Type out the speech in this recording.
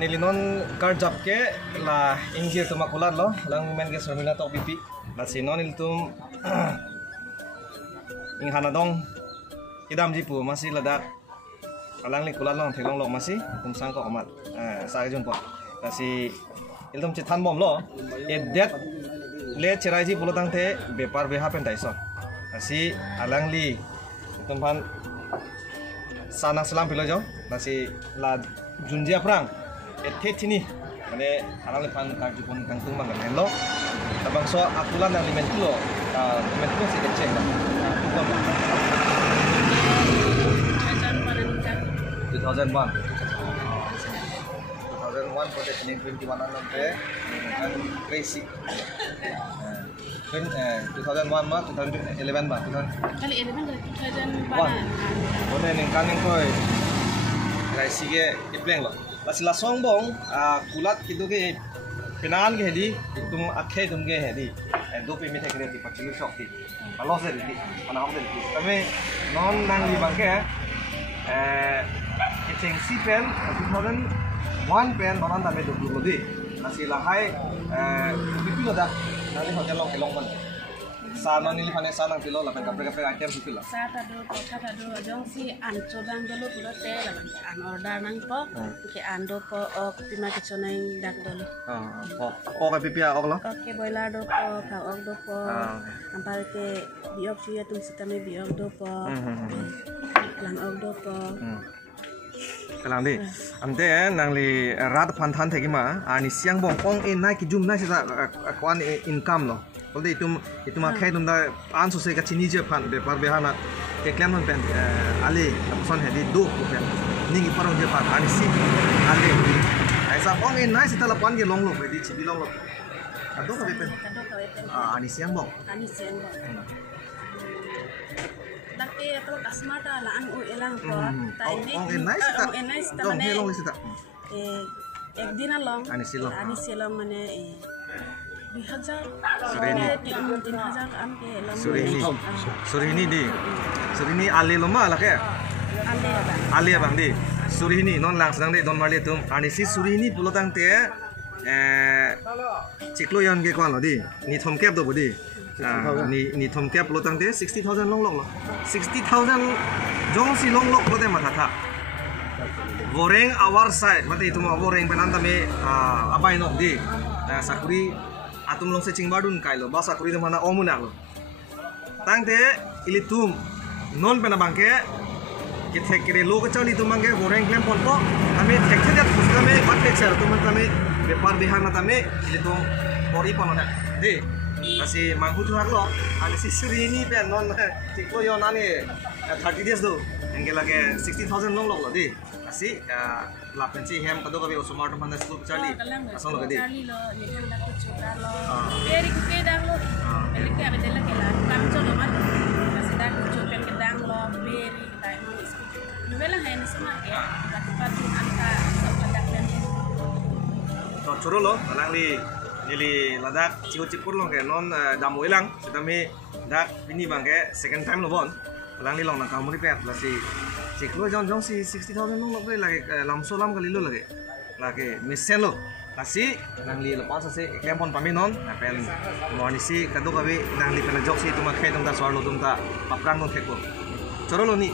nilinon car job ke la injir tu makulat lo lang men ke sermila to pipi la sinon iltum ing hanadong idam jipu masih ledak alang li kulat long thelong lo masih tum sang ko amat sa jun po la si iltum chitan bom lo edet le cherai ji bulotang the bepar beha pen taiso si alang li tumpan sana selam pilo jo nasi la junjia perang tini mane alang le pan karju pun kangtung mang lo tabang so akulan dan limen tulo si kecil lah 2001 pada Senin 21 nanti crazy 2001 mah 2011 bah kali 11 2001 boleh nengkan yang koi crazy ke ipleng lo masih lasong bong kulat itu ke pinangan ke hedi itu akhir itu ke hedi do pemit ke di paculu shop di kalau saya di mana aku di tapi non nang di bangke si pen 2001 pen non anda medo dulu di masih lahai itu dah nanti hotel long kelong pun sana ni lifane sana pilo la peka item su pilo sa ta do jong si ancho bang dulu pilo te la an order nang po ke ando po ok pima ke chonai dak dulu ok pipia ok lo oke boiler do po ka ok do po ampal ke biok chia tum sitame biok do po lang ok do po kalang di ante nang li rat panthan thegi ma ani siang bong ong in nai ki jum nai sa kwan income lo bolde itu ma khai dum da an so se ka chini je phan be par be hana ke klem non pen ale son he di do ko pen ningi parong je pan ani si ale ai sa ong in nai sa la pan ge long lo be di chi bi long lo ado ka be pen ani siang bong laki atau kasmata lah an elang ko taine nice ta mane ek din long ani silong mane 2000 am ke long surini ale loma la ke ale bang di surini non lang sedang de don mali tum ani si surini pulotang te ciklo yon ke kwan lo di ni thom kep do bodi ni thom kep pulotang te 60000 long lo 60000 jong si long lo pulote matha goreng our side mate itu mau goreng penanta me abai no di sakuri atum long se cingbadun kailo ba sakuri de mana omuna lo tang te ilitum non pena bangke ke thekre lo ke chali tumangke goreng klem pon ko ame thekche dat pustame patte char tumantame bepar bihana tame ilitum ori ponona di kasi mangku tu harlo ani si surini pe non tiklo yo nani 30 days do engge lage 60000 long lo di kasi la pensi hem kado kabe smart phone na slope chali asong lo di chali lo nikan dak chuta lo beri ku ke dang lo ele ke abe dela ke la kam cholo mat kasi dak chupen ke dang lo beri time is novela hai nisma ke dak patu anta sok dak len to choro lo alang li nili ladak ciut-ciut long ke non damu ilang setami dak bini bangke second time lo bon alang li long na kamu ri pet la si ciklo jong si 60000 long lo lagi lamso lam kali lo lagi misen lo kasi nang li lepas se kempon paminon pen moni si kado kabe nang li pena jok si tuma khai dong da swar lo dong ta paprang no theko choro lo ni